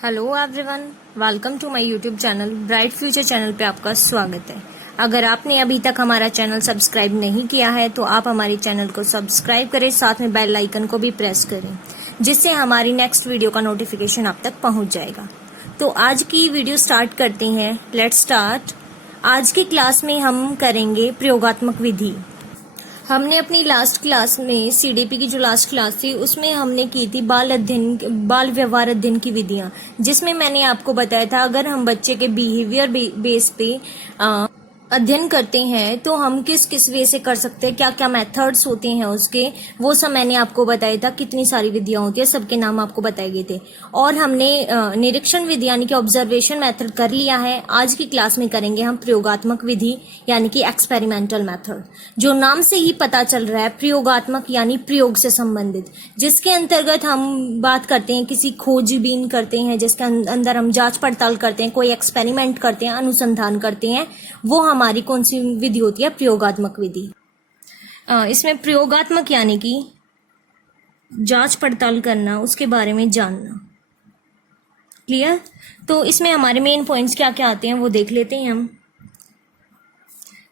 Hello everyone, welcome to my YouTube channel bright future channel पे आपका स्वागत है। अगर आपने अभी तक हमारा चैनल सब्सक्राइब नहीं किया है तो आप हमारे चैनल को सब्सक्राइब करें, साथ में बेल आइकन को भी प्रेस करें जिससे हमारी नेक्स्ट वीडियो का नोटिफिकेशन आप तक पहुंच जाएगा। तो आज की वीडियो स्टार्ट करते हैं। Let's start. आज की क्लास में हम करेंगे प्रयोगात्मक विधि। हमने अपनी लास्ट क्लास में सीडीपी की जो लास्ट क्लास थी उसमें हमने की थी बाल व्यवहार अध्ययन की विधियां, जिसमें मैंने आपको बताया था अगर हम बच्चे के बिहेवियर बेस पे अध्ययन करते हैं तो हम किस किस वे से कर सकते हैं, क्या क्या मेथड्स होते हैं उसके, वो सब मैंने आपको बताया था। कितनी सारी विधियां होती है सबके नाम आपको बताए गए थे। और हमने निरीक्षण विधि यानी कि ऑब्जर्वेशन मेथड कर लिया है। आज की क्लास में करेंगे हम प्रयोगात्मक विधि यानी कि एक्सपेरिमेंटल मेथड। जो नाम से ही पता चल रहा है, प्रयोगात्मक यानी प्रयोग से संबंधित, जिसके अंतर्गत हम बात करते हैं, किसी खोजबीन करते हैं, जिसके अंदर हम जांच पड़ताल करते हैं, कोई एक्सपेरिमेंट करते हैं, अनुसंधान करते हैं, वो हमारी कौन सी विधि होती है? प्रयोगात्मक विधि। इसमें प्रयोगात्मक यानी कि जांच पड़ताल करना, उसके बारे में जानना। क्लियर? तो इसमें हमारे मेन पॉइंट्स क्या क्या आते हैं वो देख लेते हैं हम।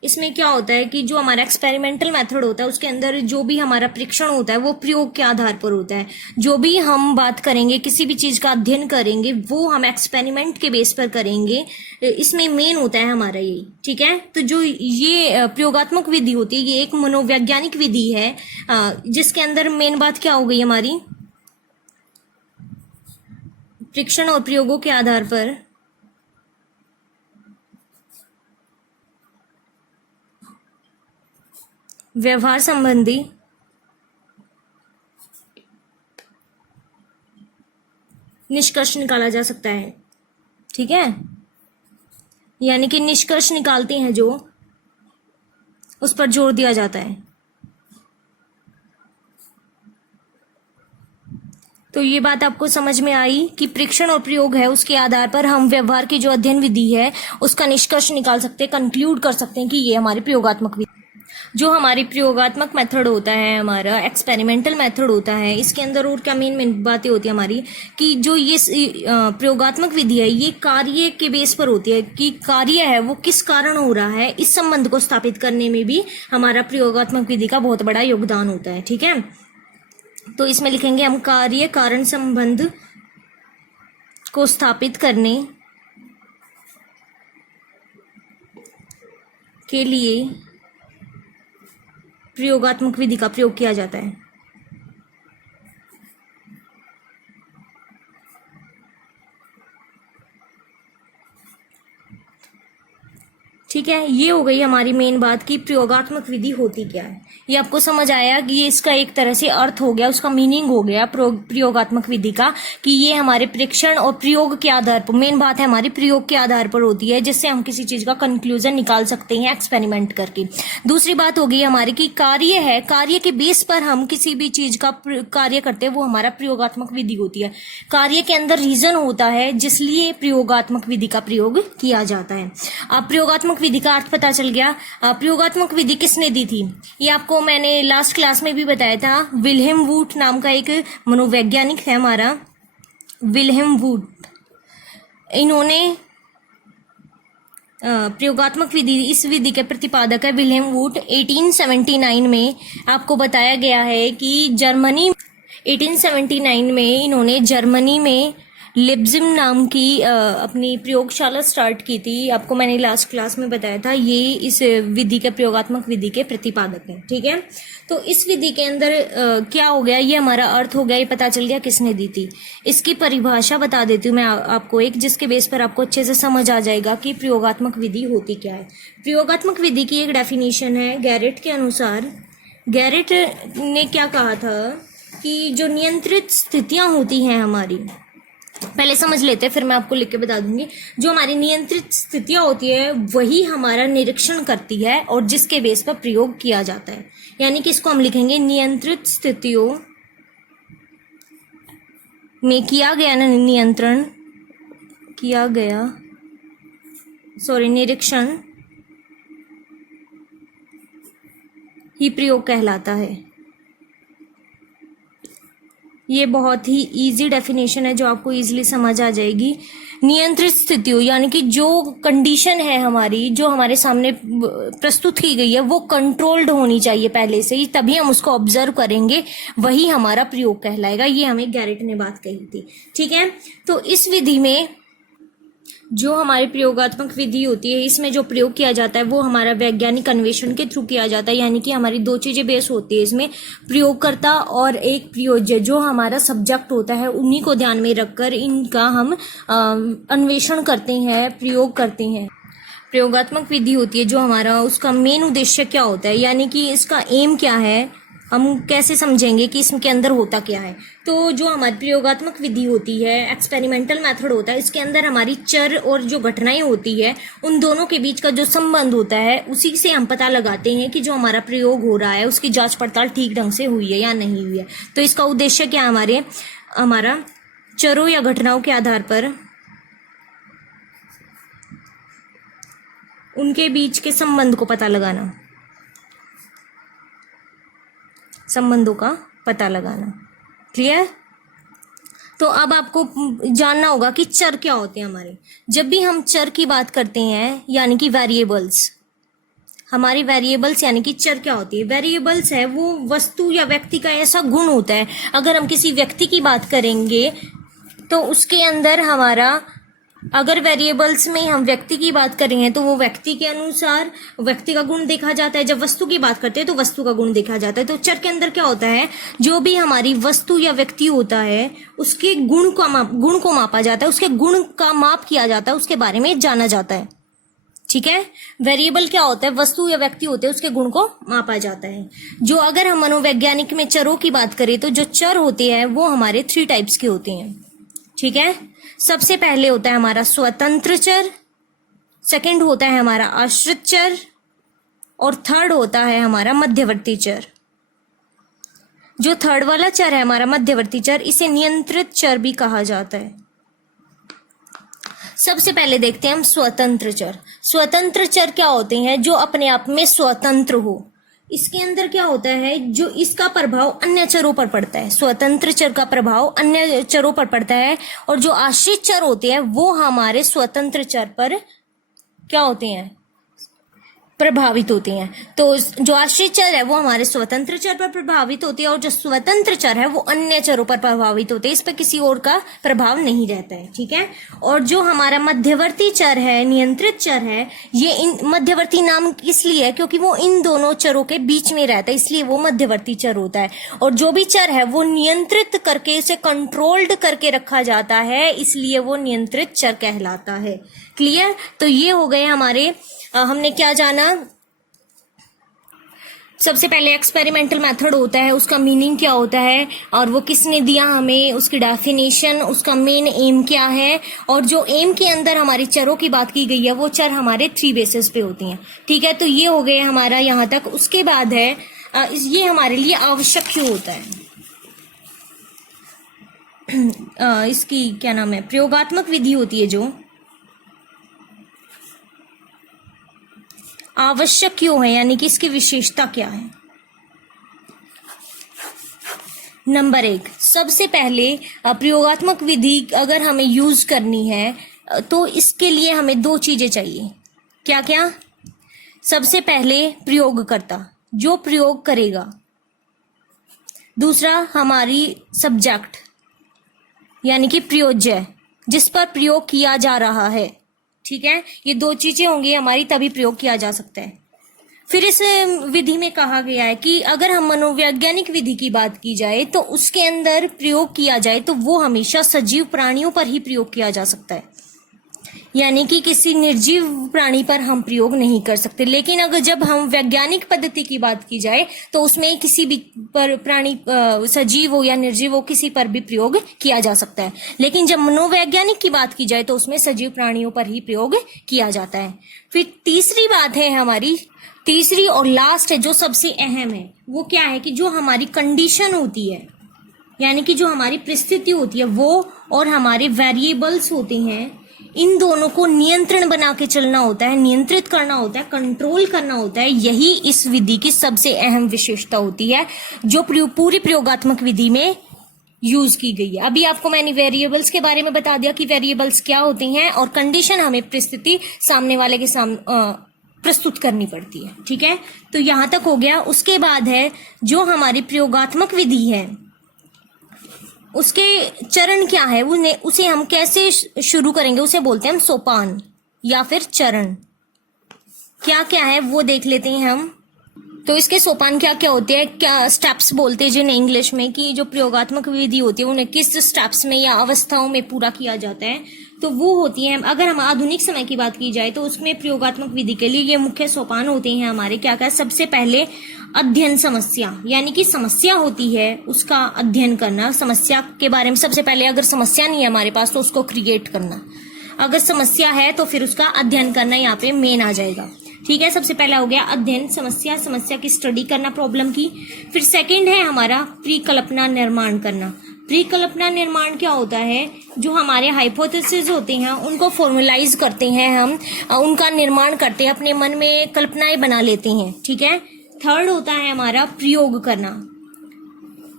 इसमें क्या होता है कि जो हमारा एक्सपेरिमेंटल मेथड होता है उसके अंदर जो भी हमारा परीक्षण होता है वो प्रयोग के आधार पर होता है। जो भी हम बात करेंगे, किसी भी चीज का अध्ययन करेंगे, वो हम एक्सपेरिमेंट के बेस पर करेंगे। इसमें मेन होता है हमारा यही, ठीक है। तो जो ये प्रयोगात्मक विधि होती है ये एक मनोवैज्ञानिक विधि है, जिसके अंदर मेन बात क्या हो गई हमारी, परीक्षण और प्रयोगों के आधार पर व्यवहार संबंधी निष्कर्ष निकाला जा सकता है, ठीक है। यानी कि निष्कर्ष निकालते हैं जो, उस पर जोर दिया जाता है। तो ये बात आपको समझ में आई कि परीक्षण और प्रयोग है, उसके आधार पर हम व्यवहार की जो अध्ययन विधि है उसका निष्कर्ष निकाल सकते हैं, कंक्लूड कर सकते हैं कि ये हमारी प्रयोगात्मक विधि। जो हमारी प्रयोगात्मक मेथड होता है, हमारा एक्सपेरिमेंटल मेथड होता है, इसके अंदर और क्या मेन मेन बातें होती है हमारी, कि जो ये प्रयोगात्मक विधि है ये कार्य के बेस पर होती है, कि कार्य है वो किस कारण हो रहा है, इस संबंध को स्थापित करने में भी हमारा प्रयोगात्मक विधि का बहुत बड़ा योगदान होता है, ठीक है। तो इसमें लिखेंगे हम कार्य कारण संबंध को स्थापित करने के लिए प्रयोगात्मक विधि का प्रयोग किया जाता है। ठीक है, ये हो गई हमारी मेन बात कि प्रयोगात्मक विधि होती क्या है। ये आपको समझ आया कि ये इसका एक तरह से अर्थ हो गया, उसका मीनिंग हो गया प्रयोगात्मक विधि का, कि ये हमारे परीक्षण और प्रयोग के आधार पर, मेन बात है हमारी प्रयोग के आधार पर होती है, जिससे हम किसी चीज का कंक्लूजन निकाल सकते हैं एक्सपेरिमेंट करके। दूसरी बात हो गई हमारी कि कार्य है, कार्य के बेस पर हम किसी भी चीज का कार्य करते हैं, वो हमारा प्रयोगात्मक विधि होती है। कार्य के अंदर रीजन होता है जिसलिए प्रयोगात्मक विधि का प्रयोग किया जाता है। अब प्रयोगात्मक विधि का अर्थ पता चल गया। प्रयोगात्मक विधि किसने दी थी ये आपको मैंने लास्ट क्लास में भी बताया था। विल्हेम वूट नाम का एक मनोवैज्ञानिक है हमारा, विल्हेम वूट। इन्होंने प्रयोगात्मक विधि, इस विधि के प्रतिपादक है विल्हेम वूट। 1879 में आपको बताया गया है कि जर्मनी, 1879 में इन्होंने जर्मनी में लिप्जिम नाम की अपनी प्रयोगशाला स्टार्ट की थी। आपको मैंने लास्ट क्लास में बताया था, ये इस विधि के, प्रयोगात्मक विधि के प्रतिपादक हैं, ठीक है। तो इस विधि के अंदर क्या हो गया, ये हमारा अर्थ हो गया, ये पता चल गया किसने दी थी। इसकी परिभाषा बता देती हूँ मैं आपको एक, जिसके बेस पर आपको अच्छे से समझ आ जाएगा कि प्रयोगात्मक विधि होती क्या है। प्रयोगात्मक विधि की एक डेफिनेशन है गैरेट के अनुसार। गैरेट ने क्या कहा था कि जो नियंत्रित स्थितियां होती हैं हमारी, पहले समझ लेते हैं फिर मैं आपको लिख के बता दूंगी। जो हमारी नियंत्रित स्थितियां होती है वही हमारा निरीक्षण करती है और जिसके बेस पर प्रयोग किया जाता है। यानी कि इसको हम लिखेंगे नियंत्रित स्थितियों में किया गया नियंत्रण, किया गया निरीक्षण ही प्रयोग कहलाता है। ये बहुत ही इजी डेफिनेशन है जो आपको इजीली समझ आ जाएगी। नियंत्रित स्थितियों यानी कि जो कंडीशन है हमारी, जो हमारे सामने प्रस्तुत की गई है, वो कंट्रोल्ड होनी चाहिए पहले से ही, तभी हम उसको ऑब्जर्व करेंगे, वही हमारा प्रयोग कहलाएगा। ये हमें गैरेट ने बात कही थी। ठीक है, तो इस विधि में जो हमारी प्रयोगात्मक विधि होती है, इसमें जो प्रयोग किया जाता है वो हमारा वैज्ञानिक अन्वेषण के थ्रू किया जाता है। यानी कि हमारी दो चीजें बेस होती है इसमें, प्रयोगकर्ता और एक प्रयोज्य, जो हमारा सब्जेक्ट होता है, उन्हीं को ध्यान में रखकर इनका हम अन्वेषण करते हैं, प्रयोग करते हैं। प्रयोगात्मक विधि होती है जो हमारा, उसका मेन उद्देश्य क्या होता है, यानी कि इसका एम क्या है, हम कैसे समझेंगे कि इसके अंदर होता क्या है। तो जो हमारी प्रयोगात्मक विधि होती है, एक्सपेरिमेंटल मेथड होता है, इसके अंदर हमारी चर और जो घटनाएं होती है, उन दोनों के बीच का जो संबंध होता है, उसी से हम पता लगाते हैं कि जो हमारा प्रयोग हो रहा है उसकी जांच पड़ताल ठीक ढंग से हुई है या नहीं हुई है। तो इसका उद्देश्य क्या है, हमारा चरों या घटनाओं के आधार पर उनके बीच के संबंध को पता लगाना, संबंधों का पता लगाना। क्लियर? तो अब आपको जानना होगा कि चर क्या होते हैं हमारे। जब भी हम चर की बात करते हैं, यानी कि वेरिएबल्स, हमारी वेरिएबल्स यानी कि चर क्या होती है, वेरिएबल्स है वो वस्तु या व्यक्ति का ऐसा गुण होता है। अगर हम किसी व्यक्ति की बात करेंगे तो उसके अंदर हमारा, अगर वेरिएबल्स में हम व्यक्ति की बात करेंगे तो वो व्यक्ति के अनुसार व्यक्ति का गुण देखा जाता है। जब वस्तु की बात करते हैं तो वस्तु का गुण देखा जाता है। तो चर के अंदर क्या होता है, जो भी हमारी वस्तु या व्यक्ति होता है उसके गुण को मापा जाता है, उसके गुण का माप किया जाता है, उसके बारे में जाना जाता है। ठीक है, वेरिएबल क्या होता है, वस्तु या व्यक्ति होते हैं, उसके गुण को मापा जाता है। जो अगर हम मनोवैज्ञानिक में चरों की बात करें तो जो चर होते हैं वो हमारे 3 टाइप्स के होते हैं। ठीक है, सबसे पहले होता है हमारा स्वतंत्र चर, सेकंड होता है हमारा आश्रित चर, और थर्ड होता है हमारा मध्यवर्ती चर। जो थर्ड वाला चर है हमारा मध्यवर्ती चर, इसे नियंत्रित चर भी कहा जाता है। सबसे पहले देखते हैं हम स्वतंत्र चर। स्वतंत्र चर क्या होते हैं, जो अपने आप में स्वतंत्र हो। इसके अंदर क्या होता है, जो इसका प्रभाव अन्य चरों पर पड़ता है। स्वतंत्र चर का प्रभाव अन्य चरों पर पड़ता है, और जो आश्रित चर होते हैं वो हमारे स्वतंत्र चर पर क्या होते हैं, प्रभावित होते हैं। तो जो आश्रित चर है वो हमारे स्वतंत्र चर पर प्रभावित होते हैं, और जो स्वतंत्र चर है वो अन्य चरों पर प्रभावित होते हैं। इस पर किसी और का प्रभाव नहीं रहता है। ठीक है, और जो हमारा मध्यवर्ती चर है, नियंत्रित चर है, ये इन मध्यवर्ती नाम इसलिए है क्योंकि वो इन दोनों चरों के बीच में रहता है, इसलिए वो मध्यवर्ती चर होता है। और जो भी चर है वो नियंत्रित करके, उसे कंट्रोल्ड करके रखा जाता है, इसलिए वो नियंत्रित चर कहलाता है। क्लियर? तो ये हो गए हमारे, हमने क्या जाना, सबसे पहले एक्सपेरिमेंटल मेथड होता है, उसका मीनिंग क्या होता है, और वो किसने दिया हमें, उसकी डेफिनेशन, उसका मेन एम क्या है, और जो एम के अंदर हमारी चरों की बात की गई है वो चर हमारे 3 बेसिस पे होती हैं। ठीक है, तो ये हो गए हमारा यहाँ तक। उसके बाद है ये हमारे लिए आवश्यक क्यों होता है, इसकी क्या नाम है, प्रयोगात्मक विधि होती है जो आवश्यक क्यों है, यानी कि इसकी विशेषता क्या है। नंबर 1, सबसे पहले प्रयोगात्मक विधि अगर हमें यूज करनी है तो इसके लिए हमें 2 चीजें चाहिए। क्या क्या? सबसे पहले प्रयोगकर्ता, जो प्रयोग करेगा। दूसरा हमारी सब्जेक्ट, यानी कि प्रयोज्य, जिस पर प्रयोग किया जा रहा है। ठीक है, ये 2 चीजें होंगी हमारी, तभी प्रयोग किया जा सकता है। फिर इस विधि में कहा गया है कि अगर हम मनोवैज्ञानिक विधि की बात की जाए तो उसके अंदर प्रयोग किया जाए तो वो हमेशा सजीव प्राणियों पर ही प्रयोग किया जा सकता है, यानी कि किसी निर्जीव प्राणी पर हम प्रयोग नहीं कर सकते। लेकिन अगर जब हम वैज्ञानिक पद्धति की बात की जाए तो उसमें किसी भी पर प्राणी, सजीव हो या निर्जीव हो, किसी पर भी प्रयोग किया जा सकता है। लेकिन जब मनोवैज्ञानिक की बात की जाए तो उसमें सजीव प्राणियों पर ही प्रयोग किया जाता है। फिर तीसरी बात है हमारी, तीसरी और लास्ट है जो सबसे अहम है, वो क्या है कि जो हमारी कंडीशन होती है, यानी कि जो हमारी परिस्थिति होती है, वो और हमारे वेरिएबल्स होते हैं, इन दोनों को नियंत्रण बना के चलना होता है, नियंत्रित करना होता है, कंट्रोल करना होता है। यही इस विधि की सबसे अहम विशेषता होती है, जो पूरी प्रयोगात्मक विधि में यूज की गई है। अभी आपको मैंने वेरिएबल्स के बारे में बता दिया कि वेरिएबल्स क्या होते हैं और कंडीशन हमें परिस्थिति सामने वाले के सामने प्रस्तुत करनी पड़ती है। ठीक है, तो यहां तक हो गया। उसके बाद है जो हमारी प्रयोगात्मक विधि है, उसके चरण क्या है, उसे हम कैसे शुरू करेंगे, उसे बोलते हैं हम सोपान या फिर चरण। क्या क्या है वो देख लेते हैं हम। तो इसके सोपान क्या क्या होते हैं, क्या स्टेप्स बोलते हैं जिन्हें इंग्लिश में, कि जो प्रयोगात्मक विधि होती है उन्हें किस स्टेप्स में या अवस्थाओं में पूरा किया जाता है, तो वो होती है। अगर हम आधुनिक समय की बात की जाए तो उसमें प्रयोगात्मक विधि के लिए ये मुख्य सोपान होते हैं हमारे। क्या क्या, सबसे पहले अध्ययन समस्या, यानी कि समस्या होती है उसका अध्ययन करना। समस्या के बारे में सबसे पहले, अगर समस्या नहीं है हमारे पास तो उसको क्रिएट करना, अगर समस्या है तो फिर उसका अध्ययन करना यहाँ पे मेन आ जाएगा। ठीक है, सबसे पहला हो गया अध्ययन समस्या, समस्या की स्टडी करना, प्रॉब्लम की। फिर सेकंड है हमारा परिकल्पना निर्माण करना। परिकल्पना निर्माण क्या होता है, जो हमारे हाइपोथेसिस होते हैं उनको फॉर्मुलाइज करते हैं हम, उनका निर्माण करते हैं, अपने मन में कल्पनाएं बना लेते हैं। ठीक है, थर्ड होता है हमारा प्रयोग करना,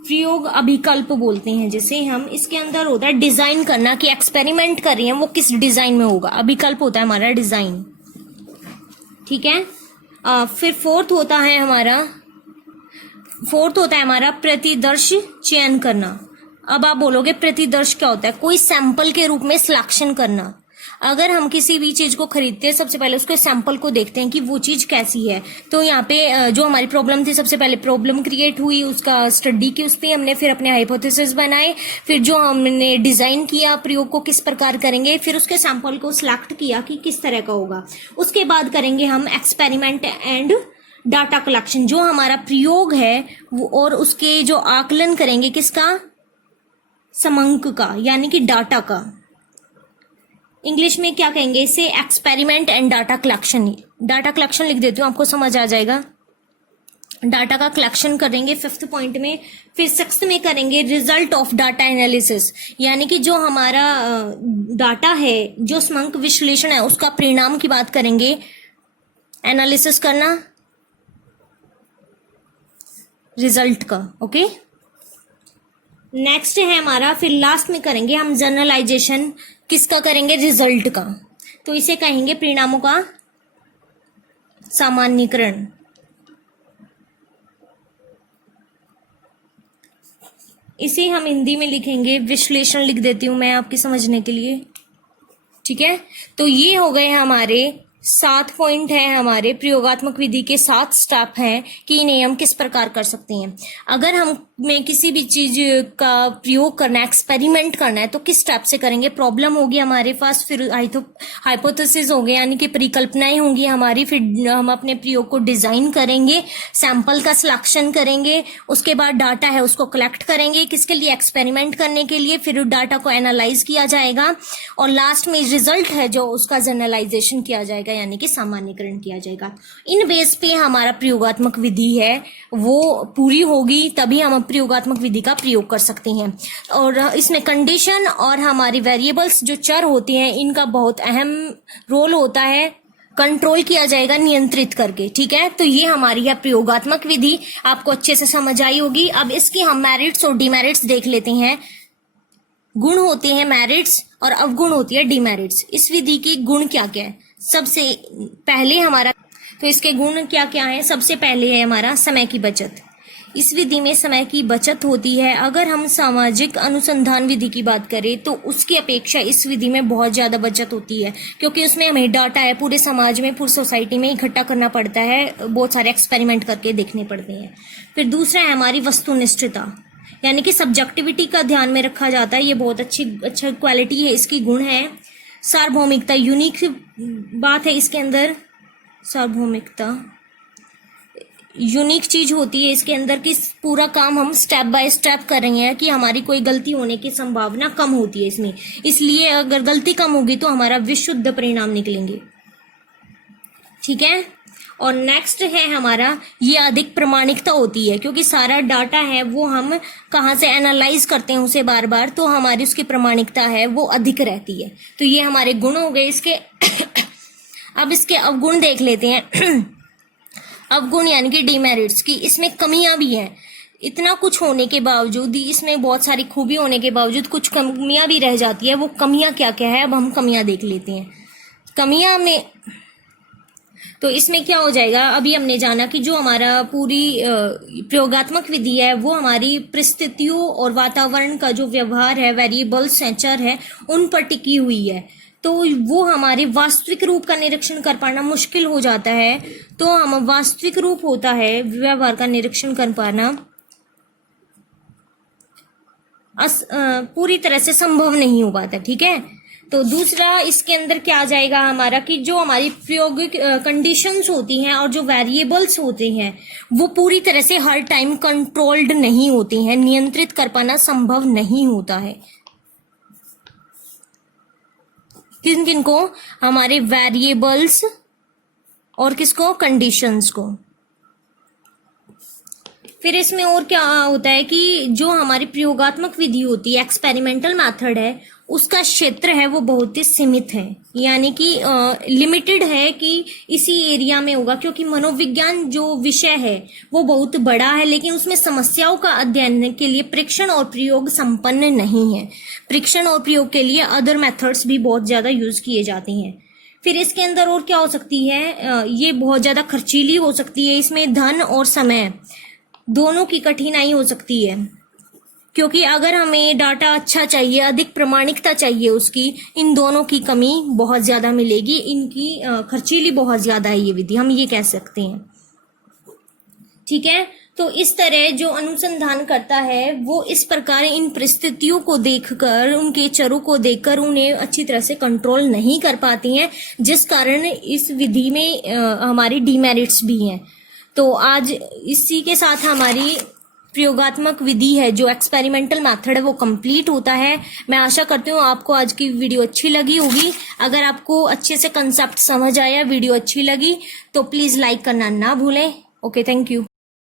प्रयोग अभिकल्प बोलते हैं जिसे हम। इसके अंदर होता है डिजाइन करना, कि एक्सपेरिमेंट कर रही हैं वो किस डिजाइन में होगा, अभिकल्प होता है हमारा डिजाइन। ठीक है, फिर फोर्थ होता है हमारा प्रतिदर्श चयन करना। अब आप बोलोगे प्रतिदर्श क्या होता है, कोई सैंपल के रूप में सिलेक्शन करना। अगर हम किसी भी चीज को खरीदते हैं सबसे पहले उसके सैंपल को देखते हैं कि वो चीज कैसी है। तो यहाँ पे जो हमारी प्रॉब्लम थी, सबसे पहले प्रॉब्लम क्रिएट हुई, उसका स्टडी की, उस पर हमने फिर अपने हाइपोथेसिस बनाए, फिर जो हमने डिजाइन किया प्रयोग को किस प्रकार करेंगे, फिर उसके सैंपल को सिलेक्ट किया कि किस तरह का होगा। उसके बाद करेंगे हम एक्सपेरिमेंट एंड डाटा कलेक्शन, जो हमारा प्रयोग है वो, और उसके जो आकलन करेंगे किसका, समंक का, यानी कि डाटा का। इंग्लिश में क्या कहेंगे इसे, experiment and data collection. Data collection लिख देती हूँ, आपको समझ आ जाएगा। डाटा का कलेक्शन करेंगे फिफ्थ पॉइंट में। फिर सिक्स्थ में करेंगे रिजल्ट ऑफ डाटा एनालिसिस, यानी कि जो हमारा डाटा है, जो समंक विश्लेषण है, उसका परिणाम की बात करेंगे, एनालिसिस करना रिजल्ट का। ओके, नेक्स्ट है हमारा, फिर लास्ट में करेंगे हम जनरलाइजेशन, किसका करेंगे, रिजल्ट का। तो इसे कहेंगे परिणामों का सामान्यीकरण। इसे हम हिंदी में लिखेंगे, विश्लेषण लिख देती हूं मैं आपके समझने के लिए। ठीक है, तो ये हो गए हमारे 7 पॉइंट है, हमारे प्रयोगात्मक विधि के 7 स्टेप हैं कि इन्हें हम किस प्रकार कर सकते हैं। अगर हमें किसी भी चीज का प्रयोग करना है, एक्सपेरिमेंट करना है, तो किस स्टेप से करेंगे। प्रॉब्लम होगी हमारे पास, फिर हाइपोथेसिस हो गए, यानी कि परिकल्पनाएं होंगी हमारी, फिर हम अपने प्रयोग को डिजाइन करेंगे, सैंपल का सिलेक्शन करेंगे, उसके बाद डाटा है उसको कलेक्ट करेंगे, किसके लिए, एक्सपेरिमेंट करने के लिए, फिर डाटा को एनालाइज किया जाएगा, और लास्ट में रिजल्ट है जो उसका जनरलाइजेशन किया जाएगा, यानी कि सामान्यीकरण किया जाएगा। इन बेस पे हमारा प्रयोगात्मक विधि है वो पूरी होगी, तभी हम प्रयोगात्मक विधि का प्रयोग कर सकते हैं। और इसमें कंडीशन और हमारी वेरिएबल्स जो चर होते हैं, इनका बहुत अहम रोल होता है, कंट्रोल किया जाएगा नियंत्रित करके। ठीक है, तो ये हमारी है प्रयोगात्मक विधि, आपको अच्छे से समझ आई होगी। अब इसकी हम मेरिट्स और डिमेरिट्स देख लेते हैं। गुण होते हैं मेरिट्स और अवगुण होती है डिमेरिट्स। इस विधि की गुण क्या क्या है, सबसे पहले हमारा, तो इसके गुण क्या क्या है। सबसे पहले है हमारा समय की बचत। इस विधि में समय की बचत होती है। अगर हम सामाजिक अनुसंधान विधि की बात करें तो उसकी अपेक्षा इस विधि में बहुत ज्यादा बचत होती है, क्योंकि उसमें हमें डाटा है पूरे समाज में, पूरी सोसाइटी में इकट्ठा करना पड़ता है, बहुत सारे एक्सपेरिमेंट करके देखने पड़ते हैं। फिर दूसरा है हमारी वस्तुनिष्ठता, यानी कि सब्जेक्टिविटी का ध्यान में रखा जाता है। ये बहुत अच्छा क्वालिटी है, इसकी गुण है। सार्वभौमिकता, यूनिक बात है इसके अंदर, सार्वभौमिकता यूनिक चीज होती है इसके अंदर कि पूरा काम हम स्टेप बाय स्टेप कर रहे हैं, कि हमारी कोई गलती होने की संभावना कम होती है इसमें, इसलिए अगर गलती कम होगी तो हमारा विशुद्ध परिणाम निकलेंगे। ठीक है, और नेक्स्ट है हमारा, ये अधिक प्रामाणिकता होती है, क्योंकि सारा डाटा है वो हम कहाँ से एनालाइज करते हैं उसे बार बार, तो हमारी उसकी प्रामाणिकता है वो अधिक रहती है। तो ये हमारे गुण हो गए इसके। अब इसके अवगुण देख लेते हैं। अवगुण यानी कि डिमेरिट्स की, इसमें कमियां भी हैं। इतना कुछ होने के बावजूद, इसमें बहुत सारी खूबी होने के बावजूद कुछ कमियां भी रह जाती है। वो कमियां क्या क्या है, अब हम कमियां देख लेते हैं। कमियां में तो इसमें क्या हो जाएगा, अभी हमने जाना कि जो हमारा पूरी प्रयोगात्मक विधि है वो हमारी परिस्थितियों और वातावरण का जो व्यवहार है, वेरिएबल्स हैं, चर है, उन पर टिकी हुई है। तो वो हमारे वास्तविक रूप का निरीक्षण कर पाना मुश्किल हो जाता है। तो हम वास्तविक रूप होता है व्यवहार का निरीक्षण कर पाना पूरी तरह से संभव नहीं हो पाता। ठीक है, तो दूसरा इसके अंदर क्या आ जाएगा हमारा कि जो हमारी प्रायोगिक कंडीशंस होती हैं और जो वेरिएबल्स होते हैं वो पूरी तरह से हर टाइम कंट्रोल्ड नहीं होती हैं, नियंत्रित कर पाना संभव नहीं होता है। किन किन को, हमारे वेरिएबल्स और किसको, कंडीशंस को। फिर इसमें और क्या होता है कि जो हमारी प्रयोगात्मक विधि होती है, एक्सपेरिमेंटल मेथड है, उसका क्षेत्र है वो बहुत ही सीमित है, यानी कि लिमिटेड है कि इसी एरिया में होगा, क्योंकि मनोविज्ञान जो विषय है वो बहुत बड़ा है, लेकिन उसमें समस्याओं का अध्ययन के लिए परीक्षण और प्रयोग संपन्न नहीं है। परीक्षण और प्रयोग के लिए अदर मेथड्स भी बहुत ज्यादा यूज किए जाते हैं। फिर इसके अंदर और क्या हो सकती है, ये बहुत ज्यादा खर्चीली हो सकती है, इसमें धन और समय दोनों की कठिनाई हो सकती है, क्योंकि अगर हमें डाटा अच्छा चाहिए, अधिक प्रमाणिकता चाहिए उसकी, इन दोनों की कमी बहुत ज्यादा मिलेगी। इनकी खर्चीली बहुत ज्यादा है ये विधि, हम ये कह सकते हैं। ठीक है, तो इस तरह जो अनुसंधान करता है वो इस प्रकार इन परिस्थितियों को देखकर, उनके चरों को देखकर उन्हें अच्छी तरह से कंट्रोल नहीं कर पाती हैं, जिस कारण इस विधि में हमारी डीमेरिट्स भी हैं। तो आज इसी के साथ हमारी प्रयोगात्मक विधि है, जो एक्सपेरिमेंटल मेथड है, वो कंप्लीट होता है। मैं आशा करती हूँ आपको आज की वीडियो अच्छी लगी होगी। अगर आपको अच्छे से कंसेप्ट समझ आया, वीडियो अच्छी लगी, तो प्लीज लाइक करना ना भूलें। Okay, thank you.